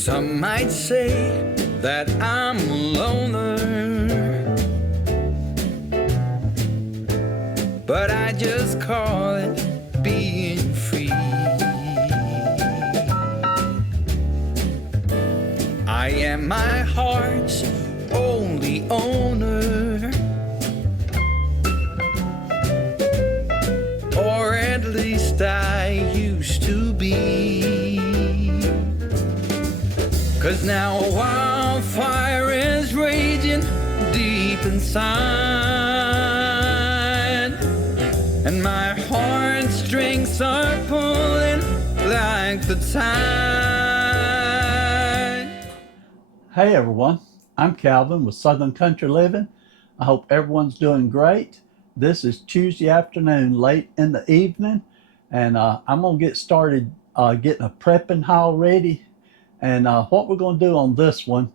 Some might say that I'm a loner, but I just call it being free. I am my heart's only owner, or at least I used to be. 'Cause now a wildfire is raging deep inside, and my heartstrings are pulling like the tide. Hey everyone, I'm Calvin with Southern Country Living. I hope everyone's doing great. This is Tuesday afternoon, late in the evening, and I'm going to get started getting a prepping haul ready. And what we're going to do on this one,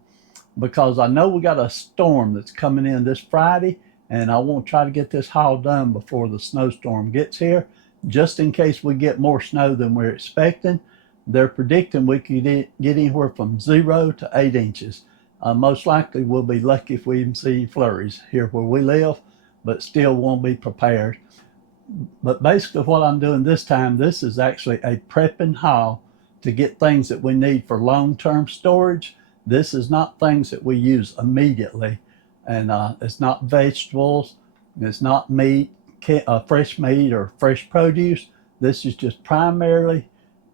because I know we got a storm that's coming in this Friday, and I want to try to get this haul done before the snowstorm gets here, just in case we get more snow than we're expecting. They're predicting we could get anywhere from 0 to 8 inches. Most likely we'll be lucky if we even see flurries here where we live, but still won't be prepared. But basically what I'm doing this time, this is actually a prepping haul to get things that we need for long-term storage. This is not things that we use immediately, and it's not vegetables, it's not meat, fresh meat or fresh produce. This is just primarily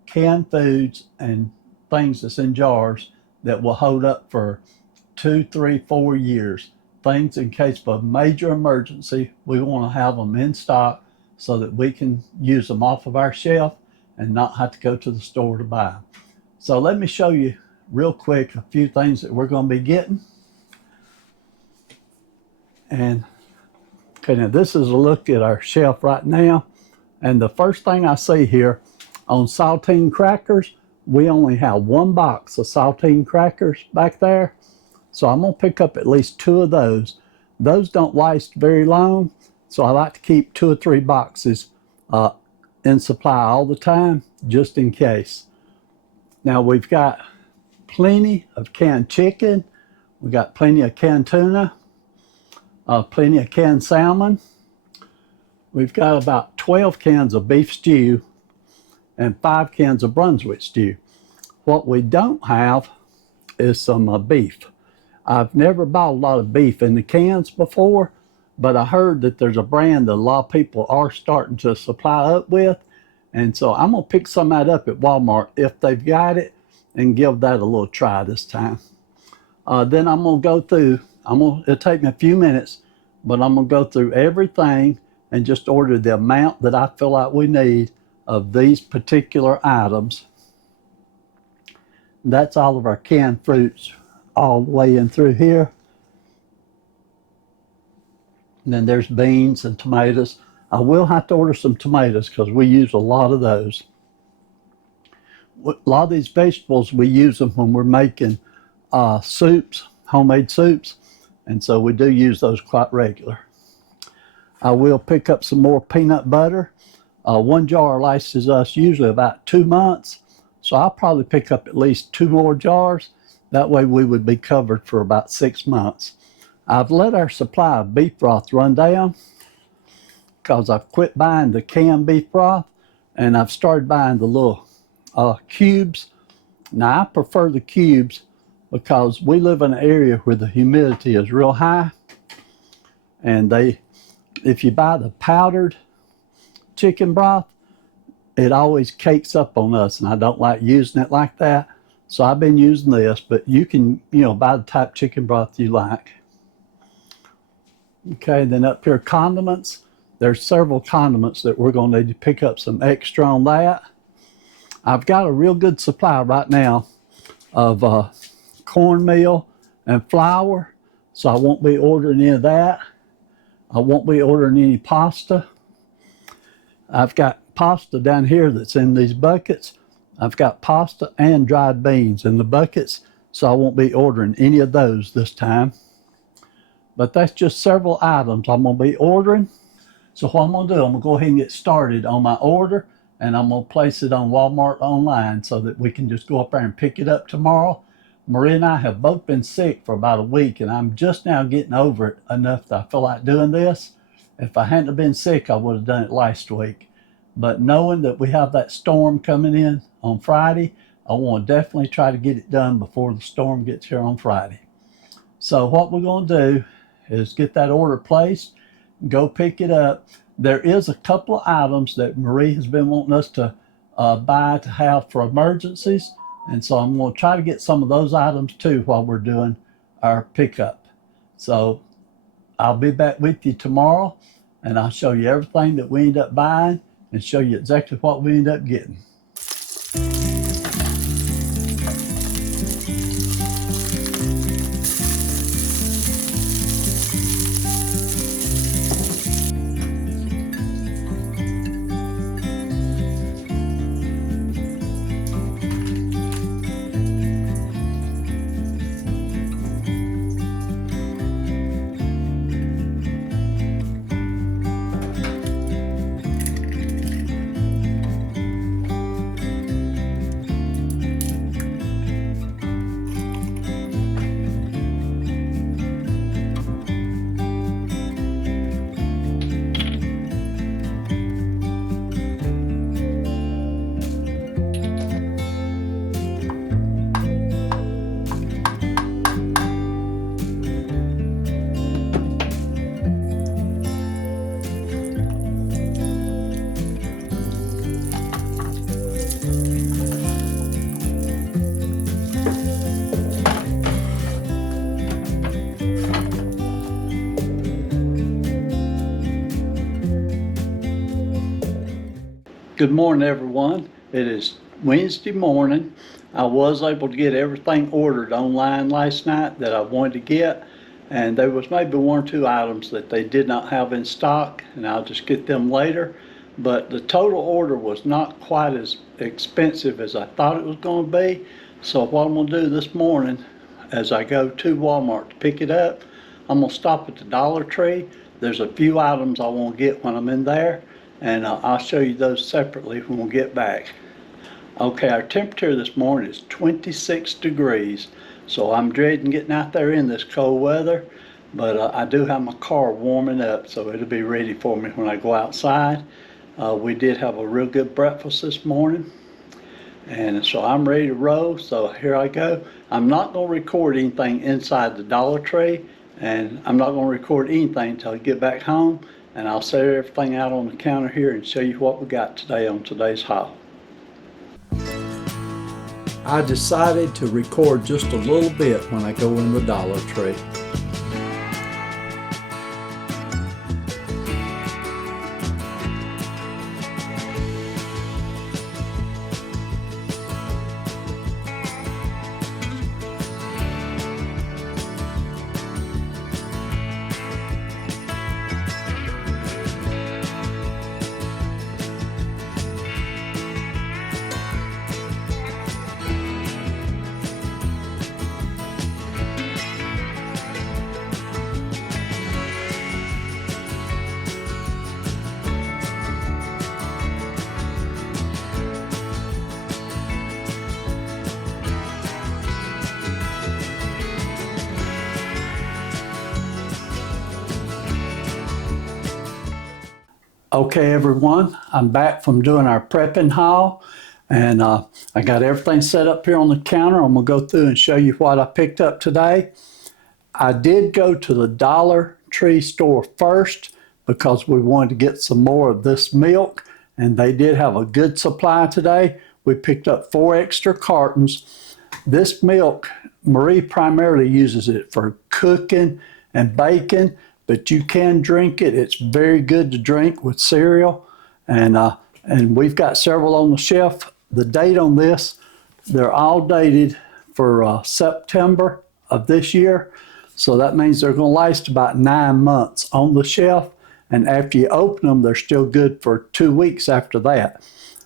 canned foods and things that's in jars that will hold up for 2, 3, 4 years. Things in case of a major emergency, we want to have them in stock so that we can use them off of our shelf and not have to go to the store to buy. So let me show you real quick a few things that we're going to be getting. And okay, now this is a look at our shelf right now. And the first thing I see here on saltine crackers, we only have 1 box of saltine crackers back there. So I'm going to pick up at least 2 of those. Those don't last very long, so I like to keep 2 or 3 boxes in supply all the time, just in case. Now we've got plenty of canned chicken, we got plenty of canned tuna, plenty of canned salmon. We've got about 12 cans of beef stew and 5 cans of Brunswick stew. What we don't have is some beef. I've never bought a lot of beef in the cans before, but I heard that there's a brand that a lot of people are starting to supply up with. And so I'm going to pick some of that up at Walmart if they've got it and give that a little try this time. Then I'm going to go through, it'll take me a few minutes, but I'm going to go through everything and just order the amount that I feel like we need of these particular items. That's all of our canned fruits all the way in through here. And then there's beans and tomatoes. I will have to order some tomatoes because we use a lot of those. A lot of these vegetables, we use them when we're making soups, homemade soups. And so we do use those quite regular. I will pick up some more peanut butter. 1 jar lasts us usually about 2 months. So I'll probably pick up at least 2 more jars. That way we would be covered for about 6 months. I've let our supply of beef broth run down because I've quit buying the canned beef broth and I've started buying the little cubes. Now I prefer the cubes because we live in an area where the humidity is real high, and if you buy the powdered chicken broth, it always cakes up on us, and I don't like using it like that. So I've been using this, but you can, buy the type of chicken broth you like. Okay, then up here, condiments. There's several condiments that we're going to need to pick up some extra on that. I've got a real good supply right now of cornmeal and flour, so I won't be ordering any of that. I won't be ordering any pasta. I've got pasta down here that's in these buckets. I've got pasta and dried beans in the buckets, so I won't be ordering any of those this time. But that's just several items I'm going to be ordering. So what I'm going to do, I'm going to go ahead and get started on my order, and I'm going to place it on Walmart online so that we can just go up there and pick it up tomorrow. Marie and I have both been sick for about a week, and I'm just now getting over it enough that I feel like doing this. If I hadn't been sick, I would have done it last week. But knowing that we have that storm coming in on Friday, I want to definitely try to get it done before the storm gets here on Friday. So what we're going to do is get that order placed, go pick it up. There is a couple of items that Marie has been wanting us to buy to have for emergencies. And so I'm going to try to get some of those items too while we're doing our pickup. So I'll be back with you tomorrow, and I'll show you everything that we end up buying and show you exactly what we end up getting. Good morning, everyone. It is Wednesday morning. I was able to get everything ordered online last night that I wanted to get, and there was maybe one or two items that they did not have in stock, and I'll just get them later. But the total order was not quite as expensive as I thought it was going to be. So what I'm going to do this morning, as I go to Walmart to pick it up, I'm going to stop at the Dollar Tree. There's a few items I want to get when I'm in there, and I'll show you those separately when we get back. Okay, our temperature this morning is 26 degrees, so I'm dreading getting out there in this cold weather, but I do have my car warming up, so it'll be ready for me when I go outside. We did have a real good breakfast this morning, and so I'm ready to roll, so here I go. I'm not going to record anything inside the Dollar Tree, and I'm not going to record anything until I get back home, and I'll set everything out on the counter here and show you what we got today on today's haul. I decided to record just a little bit when I go in the Dollar Tree. Okay, everyone, I'm back from doing our prepping haul, and I got everything set up here on the counter. I'm going to go through and show you what I picked up today. I did go to the Dollar Tree store first because we wanted to get some more of this milk, and they did have a good supply today. We picked up 4 extra cartons. This milk, Marie primarily uses it for cooking and baking, but you can drink it. It's very good to drink with cereal, and we've got several on the shelf. The date on this, they're all dated for September of this year, so that means they're going to last about 9 months on the shelf, and after you open them, they're still good for 2 weeks after that.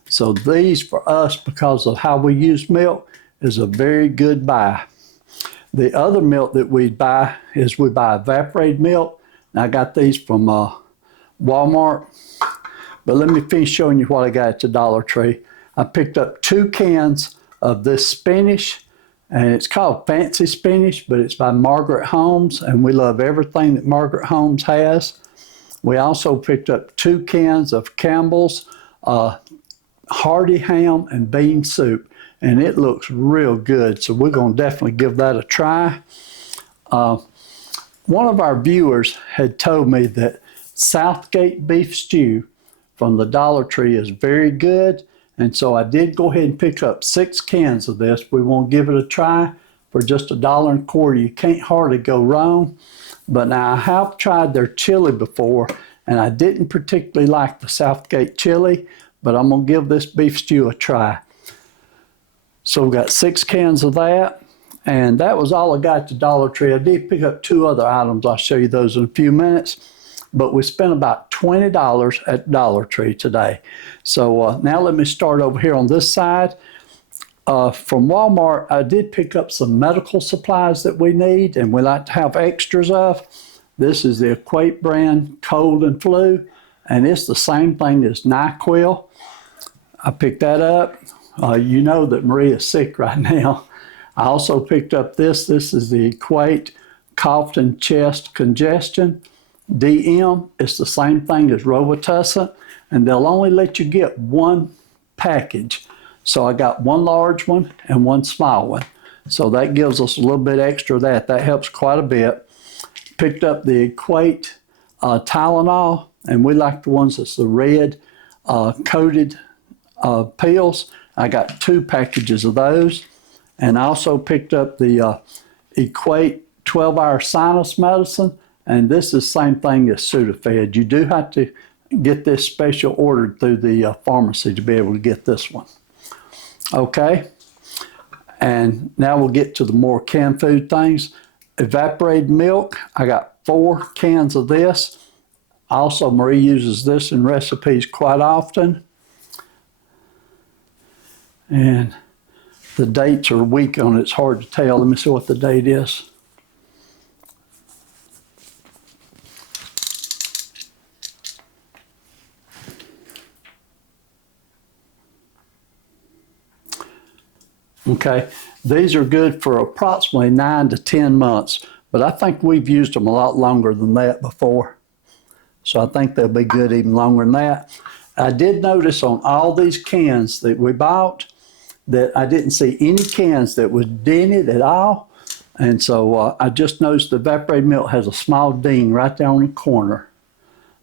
So these, for us, because of how we use milk, is a very good buy. The other milk that we buy is we buy evaporated milk. I got these from Walmart. But let me finish showing you what I got at the Dollar Tree. I picked up 2 cans of this spinach, and it's called Fancy Spinach, but it's by Margaret Holmes, and we love everything that Margaret Holmes has. We also picked up 2 cans of Campbell's hearty ham and bean soup, and it looks real good, so we're going to definitely give that a try. One of our viewers had told me that Southgate beef stew from the Dollar Tree is very good, and so I did go ahead and pick up 6 cans of this. We want to give it a try for just $1.25. You can't hardly go wrong. But now I have tried their chili before, and I didn't particularly like the Southgate chili, but I'm going to give this beef stew a try. So we've got 6 cans of that, and that was all I got at the Dollar Tree. I did pick up 2 other items. I'll show you those in a few minutes. But we spent about $20 at Dollar Tree today. So now let me start over here on this side. From Walmart, I did pick up some medical supplies that we need and we like to have extras of. This is the Equate brand cold and flu, and it's the same thing as NyQuil. I picked that up. You know that Maria's sick right now. I also picked up this. This is the Equate cough and chest congestion. DM, it's the same thing as Robitussin, and they'll only let you get 1 package. So I got 1 large one and 1 small one. So that gives us a little bit extra of that. That helps quite a bit. Picked up the Equate Tylenol, and we like the ones that's the red coated pills. I got 2 packages of those. And I also picked up the Equate 12-hour sinus medicine. And this is the same thing as Sudafed. You do have to get this special ordered through the pharmacy to be able to get this one. Okay, and now we'll get to the more canned food things. Evaporated milk, I got 4 cans of this. Also, Marie uses this in recipes quite often. And the dates are weak on it, it's hard to tell. Let me see what the date is. Okay, these are good for approximately 9 to 10 months, but I think we've used them a lot longer than that before. So I think they'll be good even longer than that. I did notice on all these cans that we bought that I didn't see any cans that was dented at all. And so I just noticed the evaporated milk has a small ding right there on the corner.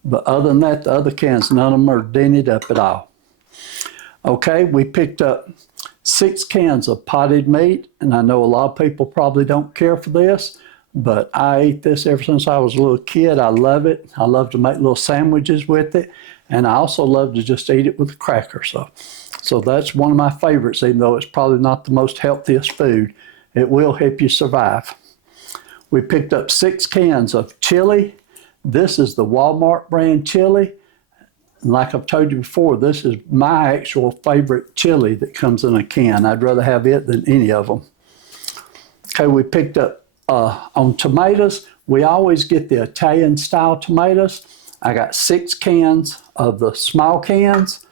But other than that, the other cans, none of them are dented up at all. Okay, we picked up 6 cans of potted meat, and I know a lot of people probably don't care for this, but I ate this ever since I was a little kid. I love it. I love to make little sandwiches with it, and I also love to just eat it with a cracker. So that's one of my favorites, even though it's probably not the most healthiest food. It will help you survive. We picked up 6 cans of chili. This is the Walmart brand chili. And like I've told you before, this is my actual favorite chili that comes in a can. I'd rather have it than any of them. Okay, we picked up on tomatoes. We always get the Italian style tomatoes. I got 6 cans of the small cans,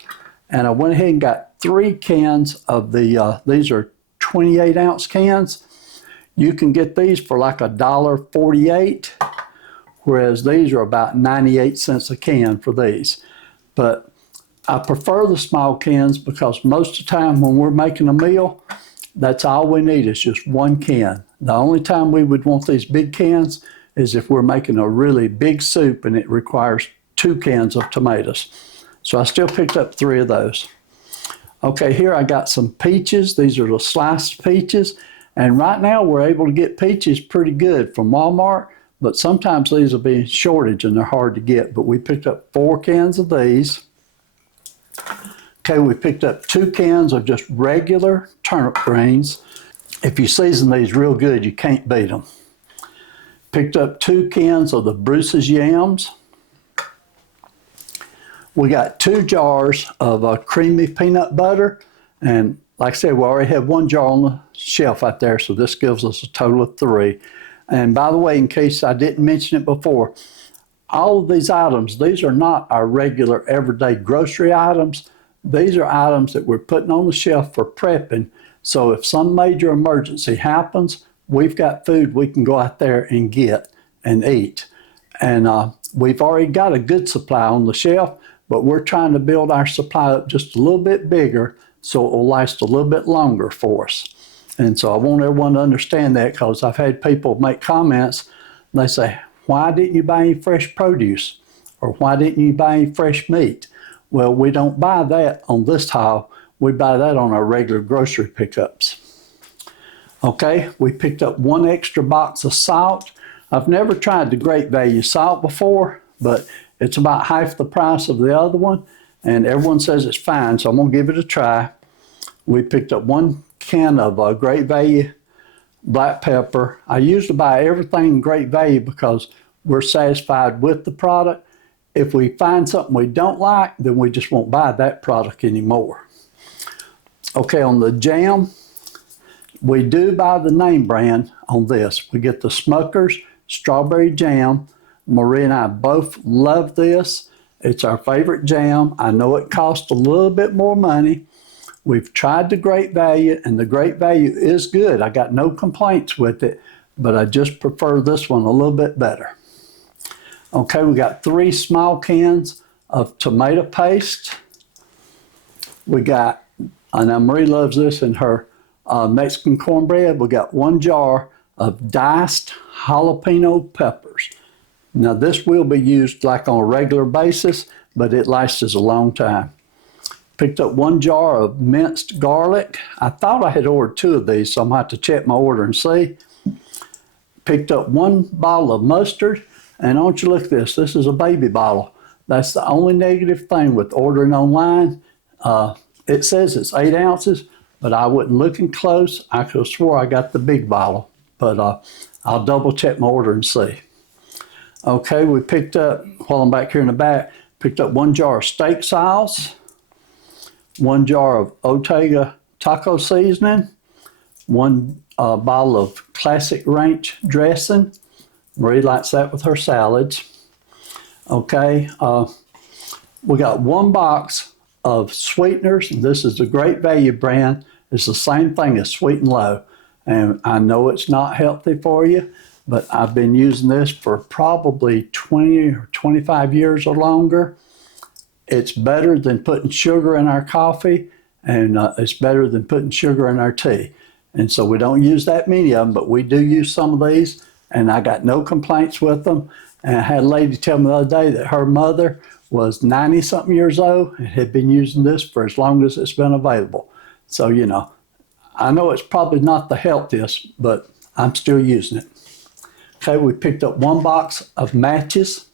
and I went ahead and got 3 cans of the, these are 28 ounce cans. You can get these for like $1.48, whereas these are about 98 cents a can for these. But I prefer the small cans because most of the time when we're making a meal, that's all we need is just 1 can. The only time we would want these big cans is if we're making a really big soup and it requires 2 cans of tomatoes. So I still picked up 3 of those. Okay, here I got some peaches. These are the sliced peaches. And right now we're able to get peaches pretty good from Walmart, but sometimes these will be in shortage and they're hard to get. But we picked up 4 cans of these. Okay, we picked up 2 cans of just regular turnip greens. If you season these real good, you can't beat them. Picked up 2 cans of the Bruce's yams. We got 2 jars of creamy peanut butter. And like I said, we already have 1 jar on the shelf out there, so this gives us a total of 3. And by the way, in case I didn't mention it before, all of these items, these are not our regular everyday grocery items. These are items that we're putting on the shelf for prepping. So if some major emergency happens, we've got food we can go out there and get and eat. And we've already got a good supply on the shelf, but we're trying to build our supply up just a little bit bigger so it will last a little bit longer for us. And so I want everyone to understand that, because I've had people make comments and they say, why didn't you buy any fresh produce? Or why didn't you buy any fresh meat? Well, we don't buy that on this tile. We buy that on our regular grocery pickups. Okay, we picked up 1 extra box of salt. I've never tried the Great Value salt before, but it's about half the price of the other one, and everyone says it's fine, so I'm gonna give it a try. We picked up 1 can of Great Value black pepper. I usually buy everything Great Value because we're satisfied with the product. If we find something we don't like, then we just won't buy that product anymore. Okay, on the jam, we do buy the name brand on this. We get the Smucker's Strawberry Jam. Marie and I both love this. It's our favorite jam. I know it costs a little bit more money. We've tried the Great Value, and the Great Value is good. I got no complaints with it, but I just prefer this one a little bit better. Okay, we got 3 small cans of tomato paste. We got, and now Marie loves this in her Mexican cornbread. We got 1 jar of diced jalapeno peppers. Now this will be used like on a regular basis, but it lasts us a long time. Picked up 1 jar of minced garlic. I thought I had ordered 2 of these, so I'm going to have to check my order and see. Picked up 1 bottle of mustard. And don't you look at this, this is a baby bottle. That's the only negative thing with ordering online. It says it's 8 ounces, but I wasn't looking close. I could have swore I got the big bottle, but I'll double check my order and see. Okay, we picked up, while I'm back here in the back, picked up 1 jar of steak sauce, 1 jar of Ortega taco seasoning, 1 bottle of classic ranch dressing. Marie likes that with her salads. Okay, we got 1 box of sweeteners. This is the Great Value brand. It's the same thing as Sweet and Low. And I know it's not healthy for you, but I've been using this for probably 20 or 25 years or longer. It's better than putting sugar in our coffee, and it's better than putting sugar in our tea. And so we don't use that many of them, but we do use some of these, and I got no complaints with them. And I had a lady tell me the other day that her mother was 90-something years old and had been using this for as long as it's been available. So, you know, I know it's probably not the healthiest, but I'm still using it. Okay, we picked up 1 box of matches.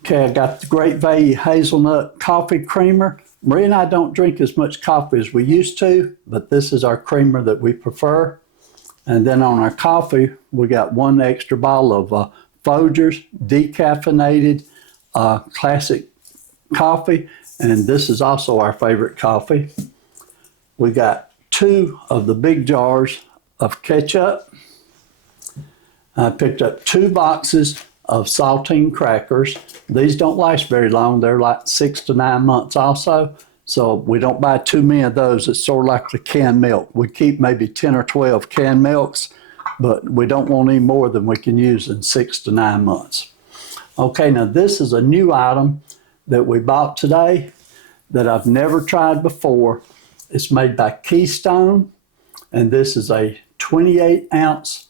Okay, I got the Great Value Hazelnut Coffee Creamer. Marie and I don't drink as much coffee as we used to, but this is our creamer that we prefer. And then on our coffee, we got 1 extra bottle of Folgers decaffeinated classic coffee, and this is also our favorite coffee. We got 2 of the big jars of ketchup. I picked up 2 boxes of saltine crackers. These don't last very long. They're like 6 to 9 months also. So we don't buy too many of those. It's sort of like the canned milk. We keep maybe 10 or 12 canned milks, but we don't want any more than we can use in 6 to 9 months. Okay, now this is a new item that we bought today that I've never tried before. It's made by Keystone, and this is a 28-ounce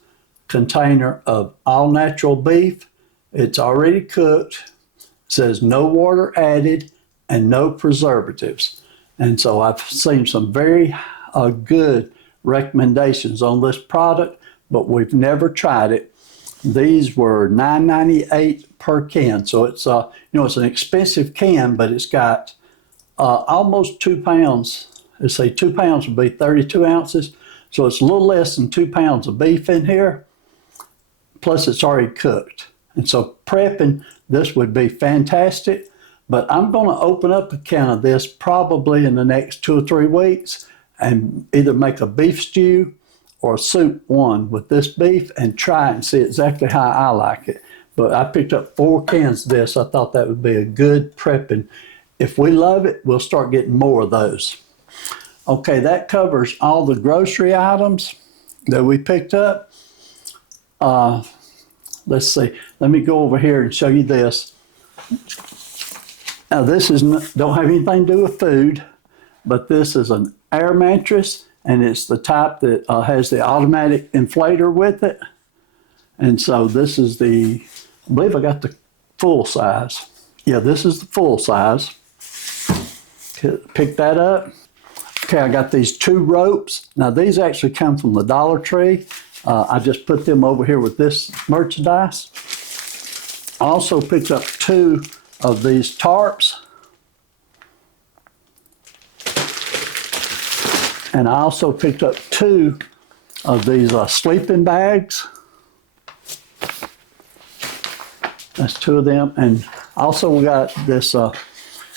container of all-natural beef. It's already cooked. It says no water added and no preservatives. And so I've seen some very good recommendations on this product, but we've never tried it. These were $9.98 per can. So it's it's an expensive can, but it's got almost 2 pounds. Let's say 2 pounds would be 32 ounces. So it's a little less than 2 pounds of beef in here. Plus it's already cooked. And so prepping this would be fantastic. But I'm going to open up a can of this probably in the next 2 or 3 weeks and either make a beef stew or a soup one with this beef and try and see exactly how I like it. but I picked up 4 cans of this. I thought that would be a good prepping. If we love it, we'll start getting more of those. Okay, that covers all the grocery items that we picked up. Let's see. Let me go over here and show you this. Now this don't have anything to do with food, but this is an air mattress, and it's the type that has the automatic inflator with it. And so this is I believe I got the full size. Yeah, this is the full size. Pick that up. Okay, I got these 2 ropes. Now these actually come from the Dollar Tree. I just put them over here with this merchandise. I also picked up 2 of these tarps. And I also picked up 2 of these sleeping bags. That's 2 of them. And also we got this,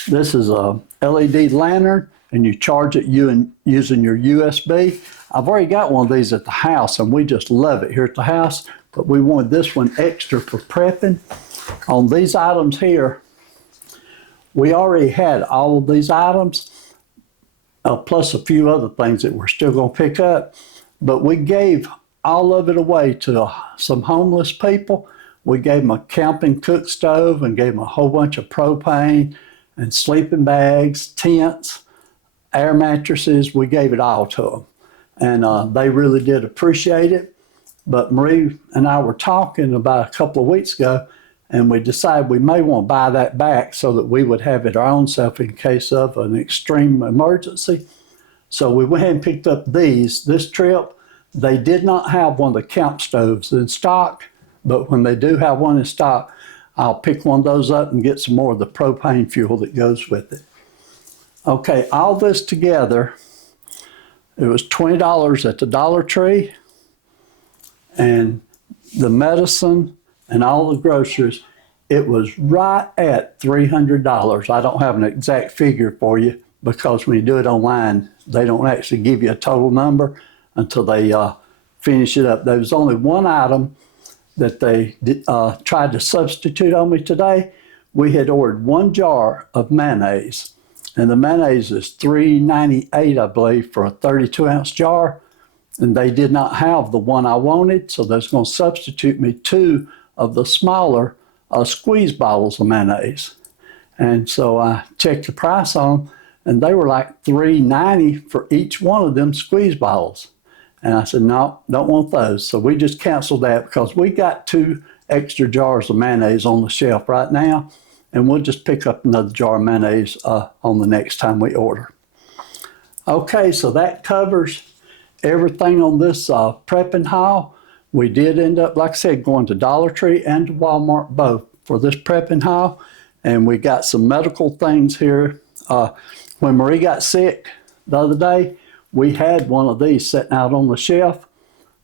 this is a LED lantern, and you charge it using your USB. I've already got one of these at the house, and we just love it here at the house, but we wanted this one extra for prepping. On these items here, we already had all of these items, plus a few other things that we're still going to pick up, but we gave all of it away to some homeless people. We gave them a camping cook stove and gave them a whole bunch of propane and sleeping bags, tents, air mattresses. We gave it all to them. And they really did appreciate it. But Marie and I were talking about a couple of weeks ago, and we decided we may want to buy that back so that we would have it our own self in case of an extreme emergency. So we went ahead and picked up these. This trip, they did not have one of the camp stoves in stock, but when they do have one in stock, I'll pick one of those up and get some more of the propane fuel that goes with it. Okay, all this together, it was $20 at the Dollar Tree, and the medicine and all the groceries, it was right at $300. I don't have an exact figure for you because when you do it online, they don't actually give you a total number until they finish it up. There was only one item that they tried to substitute on me today. We had ordered 1 jar of mayonnaise, and the mayonnaise is $3.98, I believe, for a 32-ounce jar, and they did not have the one I wanted, so they're going to substitute me 2 of the smaller squeeze bottles of mayonnaise. And so I checked the price on them, and they were like $3.90 for each one of them squeeze bottles. And I said, no, don't want those. So we just canceled that because we got 2 extra jars of mayonnaise on the shelf right now, and we'll just pick up another jar of mayonnaise on the next time we order. Okay, so that covers everything on this prepping haul. We did end up, like I said, going to Dollar Tree and to Walmart both for this prepping haul, and we got some medical things here. When Marie got sick the other day, we had one of these sitting out on the shelf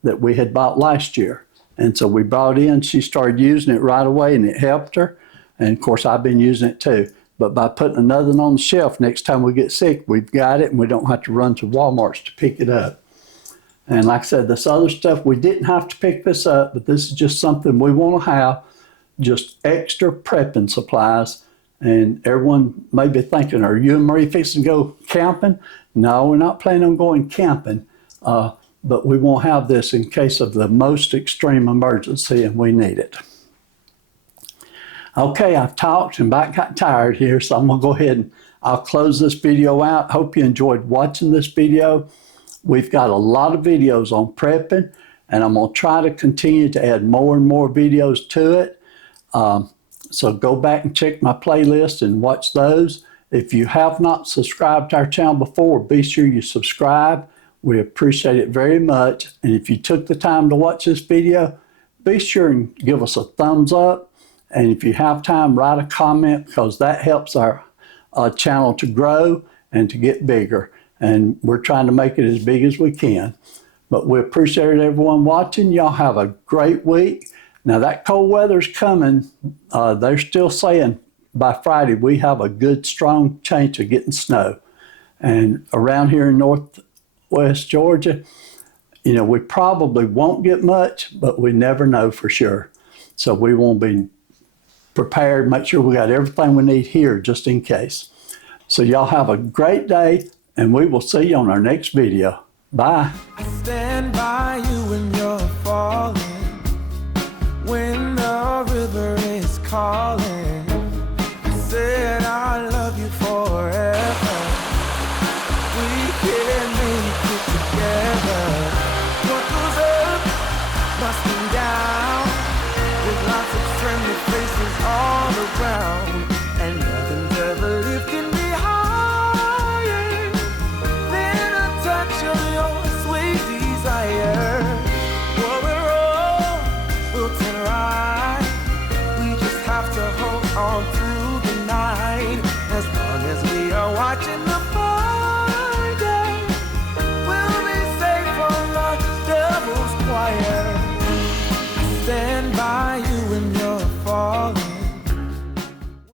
that we had bought last year. And so we brought it in, she started using it right away, and it helped her. And of course, I've been using it too. But by putting another one on the shelf, next time we get sick, we've got it, and we don't have to run to Walmart's to pick it up. And like I said, this other stuff, we didn't have to pick this up, but this is just something we want to have, just extra prepping supplies. And everyone may be thinking, are you and Marie fixing to go camping? No, we're not planning on going camping, but we won't have this in case of the most extreme emergency and we need it. Okay, I've talked and about got tired here, so I'm going to go ahead and I'll close this video out. Hope you enjoyed watching this video. We've got a lot of videos on prepping, and I'm going to try to continue to add more and more videos to it. So go back and check my playlist and watch those. If you have not subscribed to our channel before, be sure you subscribe. We appreciate it very much. And if you took the time to watch this video, be sure and give us a thumbs up. And if you have time, write a comment, because that helps our channel to grow and to get bigger. And we're trying to make it as big as we can. But we appreciate everyone watching. Y'all have a great week. Now that cold weather's coming. They're still saying by Friday we have a good strong chance of getting snow. And around here in northwest Georgia, you know, we probably won't get much, but we never know for sure. So we want to be prepared, make sure we got everything we need here just in case. So y'all have a great day, and we will see you on our next video. Bye. stand by you when you're falling, when the river is calling.